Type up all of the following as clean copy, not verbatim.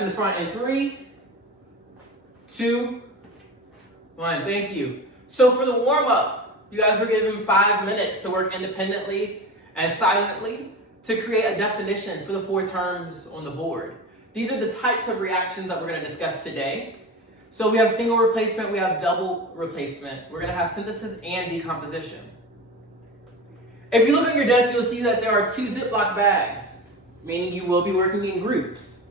in the front in 3, 2, 1. Thank you. So for the warm-up, you guys were given 5 minutes to work independently and silently to create a definition for the 4 terms on the board. These are the types of reactions that we're going to discuss today. So we have single replacement, we have double replacement. We're going to have synthesis and decomposition. If you look on your desk, you'll see that there are 2 Ziploc bags, meaning you will be working in groups.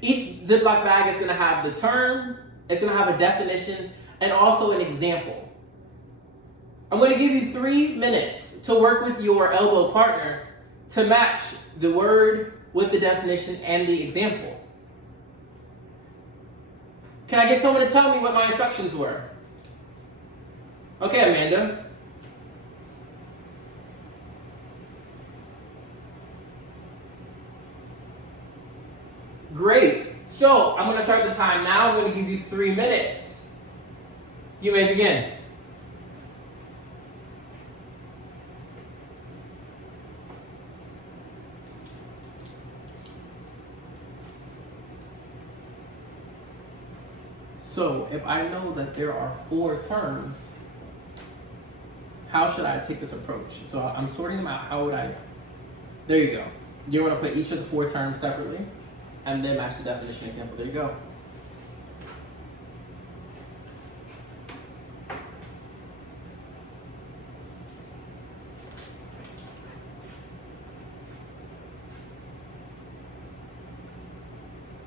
Each Ziploc bag is going to have the term, it's going to have a definition, and also an example. I'm going to give you 3 minutes to work with your elbow partner to match the word with the definition and the example. Can I get someone to tell me what my instructions were? Okay, Amanda. Great. So I'm going to start the time now. I'm going to give you 3 minutes. You may begin. So if I know that there are 4 terms, how should I take this approach? So I'm sorting them out. How would I? There you go. You want to put each of the 4 terms separately and then match the definition example. There you go.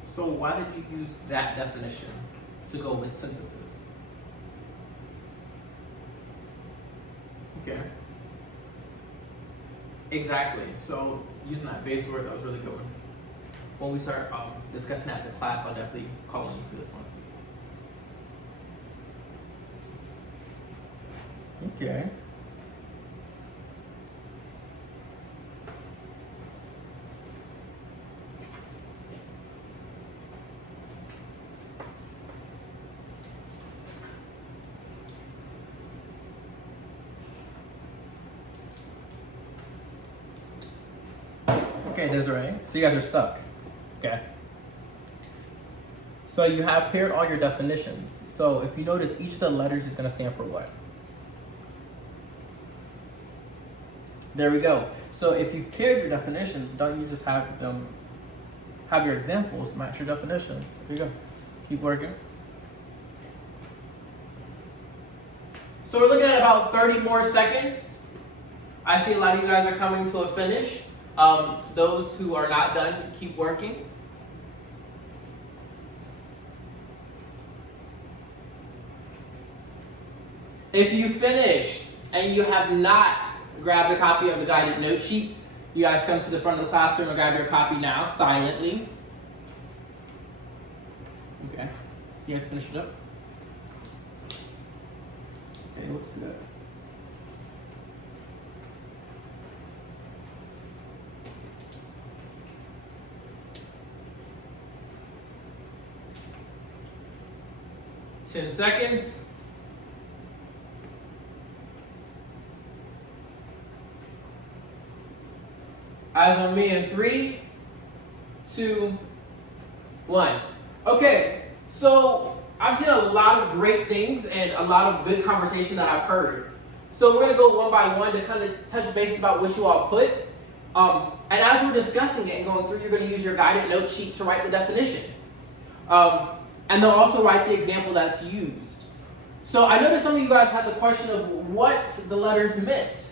So why did you use that definition to go with synthesis? Okay. Exactly. So using that base word, that was really good one. When we start discussing that as a class, I'll definitely call on you for this one. Okay. Okay, Desiree. So you guys are stuck. Okay. So you have paired all your definitions. So if you notice, each of the letters is going to stand for what? There we go. So if you've paired your definitions, don't you just have them, have your examples match your definitions? There you go. Keep working. So we're looking at about 30 more seconds. I see a lot of you guys are coming to a finish. Those who are not done, keep working. If you finished and you have not grabbed a copy of the guided note sheet, you guys come to the front of the classroom and grab your copy now, silently. Okay, you guys finish it up? Okay, looks good. Ten seconds. Eyes on me in 3, 2, 1. Okay, so I've seen a lot of great things and a lot of good conversation that I've heard. So we're gonna go one by one to kind of touch base about what you all put. And as we're discussing it and going through, you're gonna use your guided note sheet to write the definition. And they'll also write the example that's used. So I noticed some of you guys had the question of what the letters meant.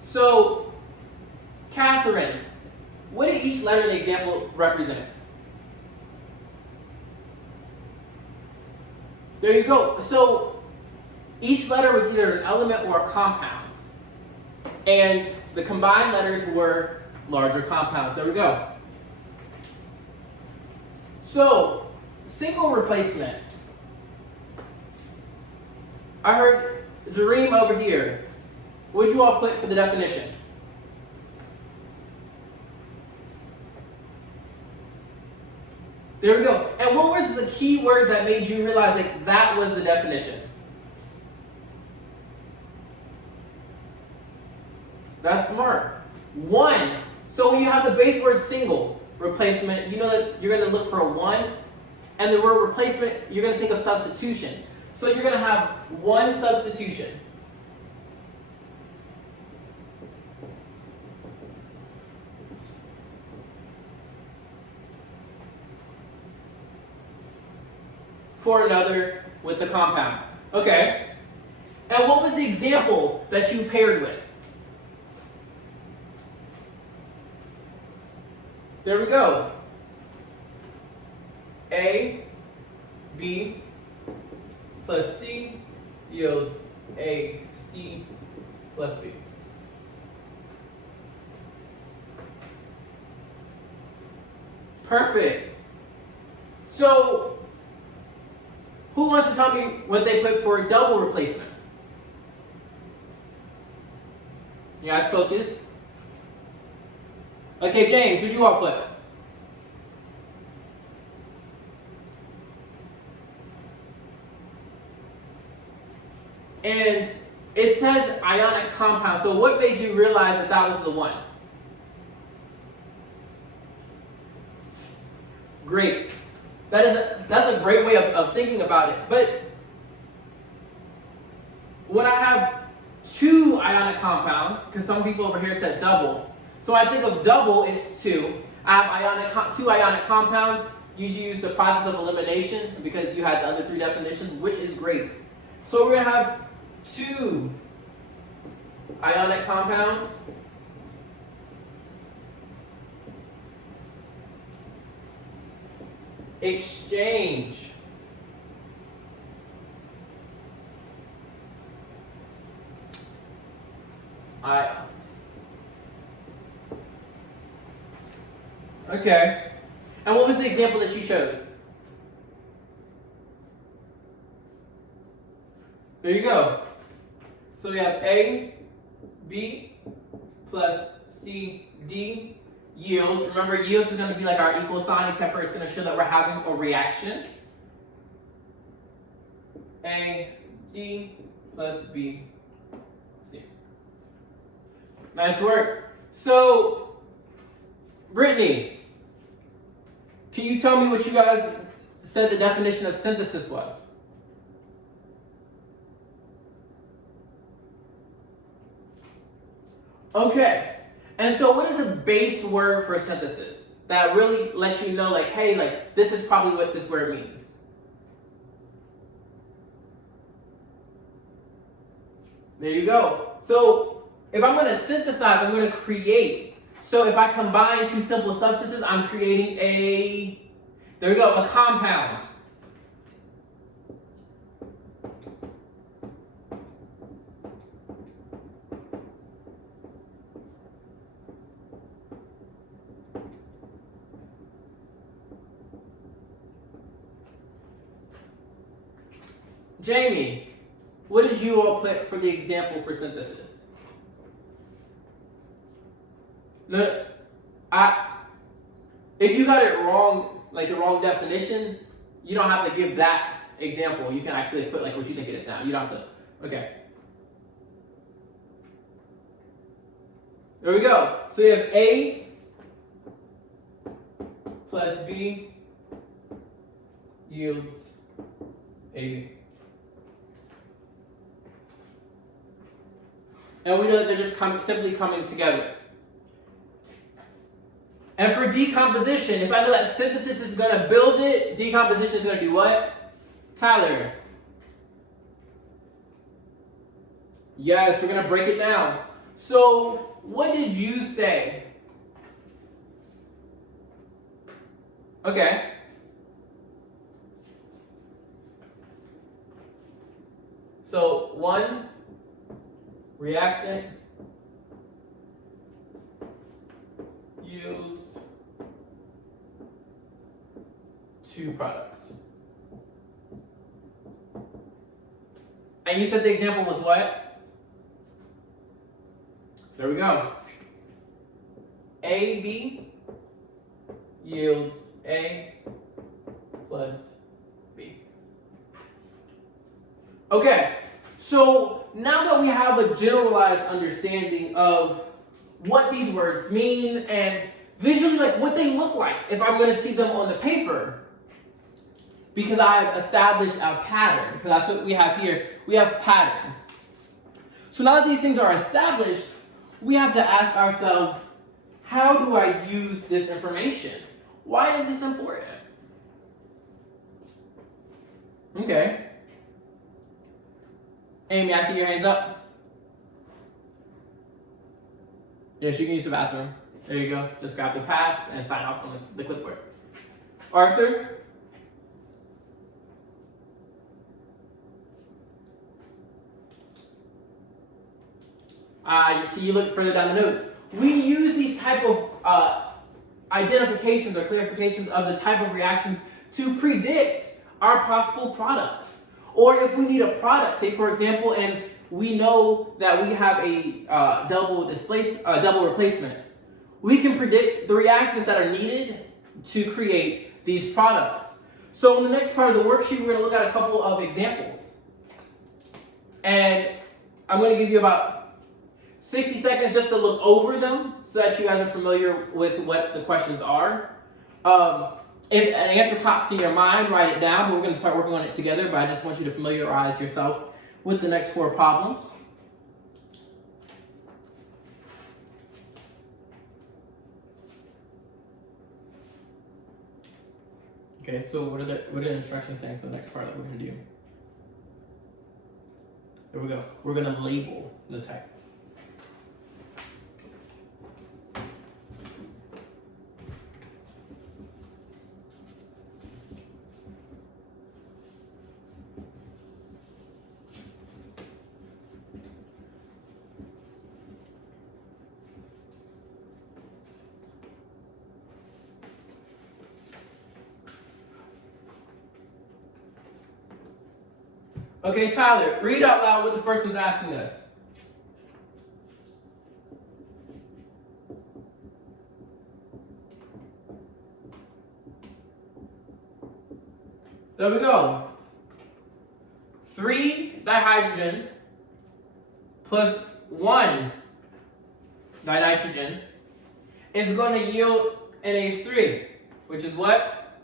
So, Catherine, what did each letter in the example represent? There you go. So, each letter was either an element or a compound. And the combined letters were larger compounds. There we go. So, single replacement. I heard Jareem over here. What did you all put for the definition? There we go. And what was the key word that made you realize that that was the definition? That's smart. One. So when you have the base word single, replacement, you know that you're going to look for a 1. And the word replacement, you're going to think of substitution. So you're going to have 1 substitution. For another with the compound. Okay. And what was the example that you paired with? There we go. A, B, plus C yields A, C, plus B. Perfect. So, who wants to tell me what they put for a double replacement? You guys focused? Okay, James, who'd you all put? And it says ionic compound. So what made you realize that that was the one? Great. That's a great way of thinking about it. But when I have 2 ionic compounds, because some people over here said double. So when I think of double, it's 2. I have 2 ionic compounds. You use the process of elimination because you had the other 3 definitions, which is great. So we're going to have 2 ionic compounds. Exchange ions. Okay. And what was the example that you chose? There you go. So we have A, B, plus C, D yields. Remember, yields is going to be like our equal sign, except for it's going to show that we're having a reaction. A, D, plus B, C. Nice work. So, Brittany, can you tell me what you guys said the definition of synthesis was? Okay, and so what is the base word for synthesis that really lets you know, like, hey, like, this is probably what this word means? There you go. So if I'm going to synthesize, I'm going to create. So if I combine 2 simple substances, I'm creating there we go, a compound. Jamie, what did you all put for the example for synthesis? Look, if you got it wrong, like the wrong definition, you don't have to give that example. You can actually put like what you think it is now. You don't have to. Okay. There we go. So you have A plus B yields AB. And we know that they're just simply coming together. And for decomposition, if I know that synthesis is going to build it, decomposition is going to do what? Tyler. Yes, we're going to break it down. So, what did you say? Okay. So, 1 reactant yields 2 products. And you said the example was what? There we go. AB yields A plus B. Okay, so now that we have a generalized understanding of what these words mean and visually like what they look like if I'm going to see them on the paper. Because I've established a pattern, because that's what we have here. We have patterns. So now that these things are established, we have to ask ourselves, how do I use this information? Why is this important? Okay. Amy, I see your hands up. Yes, you can use the bathroom. There you go. Just grab the pass and sign off on the clipboard. Arthur? You see, you look further down the notes. We use these type of identifications or clarifications of the type of reaction to predict our possible products. Or if we need a product, say for example, and we know that we have a double replacement, we can predict the reactants that are needed to create these products. So in the next part of the worksheet, we're going to look at a couple of examples. And I'm going to give you about 60 seconds just to look over them so that you guys are familiar with what the questions are. If an answer pops in your mind, write it down, but we're going to start working on it together, but I just want you to familiarize yourself with the next 4 problems. Okay, so what are the instructions saying for the next part that we're going to do? There we go. We're going to label the type. Okay, Tyler, read out loud what the first one's asking us. There we go. 3 dihydrogen plus 1 dinitrogen is going to yield NH3, which is what?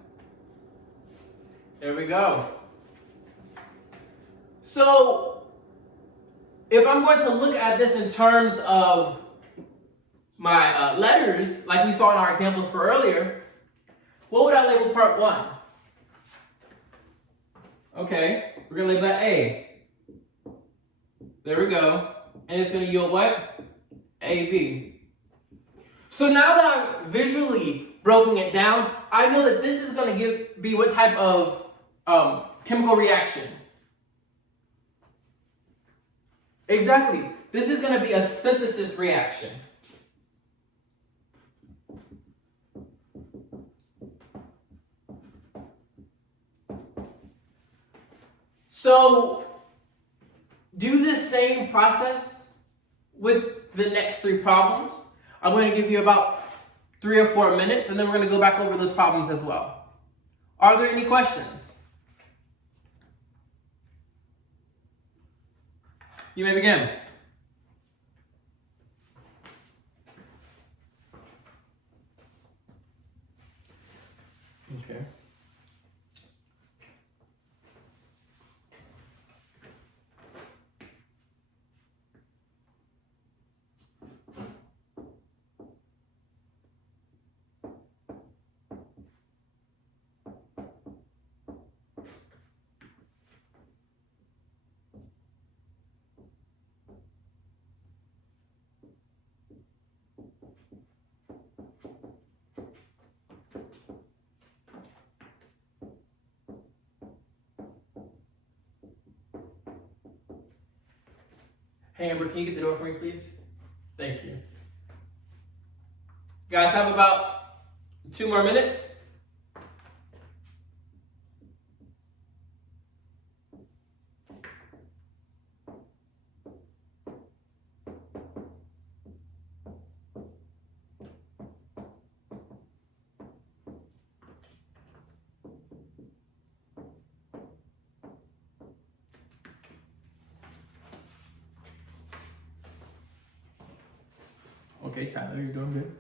There we go. So, if I'm going to look at this in terms of my letters, like we saw in our examples for earlier, what would I label part 1? Okay, we're going to label that A. There we go. And it's going to yield what? AB. So now that I've visually broken it down, I know that this is going to be what type of chemical reaction. Exactly. This is going to be a synthesis reaction. So, do this same process with the next 3 problems. I'm going to give you about 3 or 4 minutes, and then we're going to go back over those problems as well. Are there any questions? You may begin. Okay. Hey Amber, can you get the door for me, please? Thank you. You guys have about 2 more minutes. Okay, Tyler, you're doing good.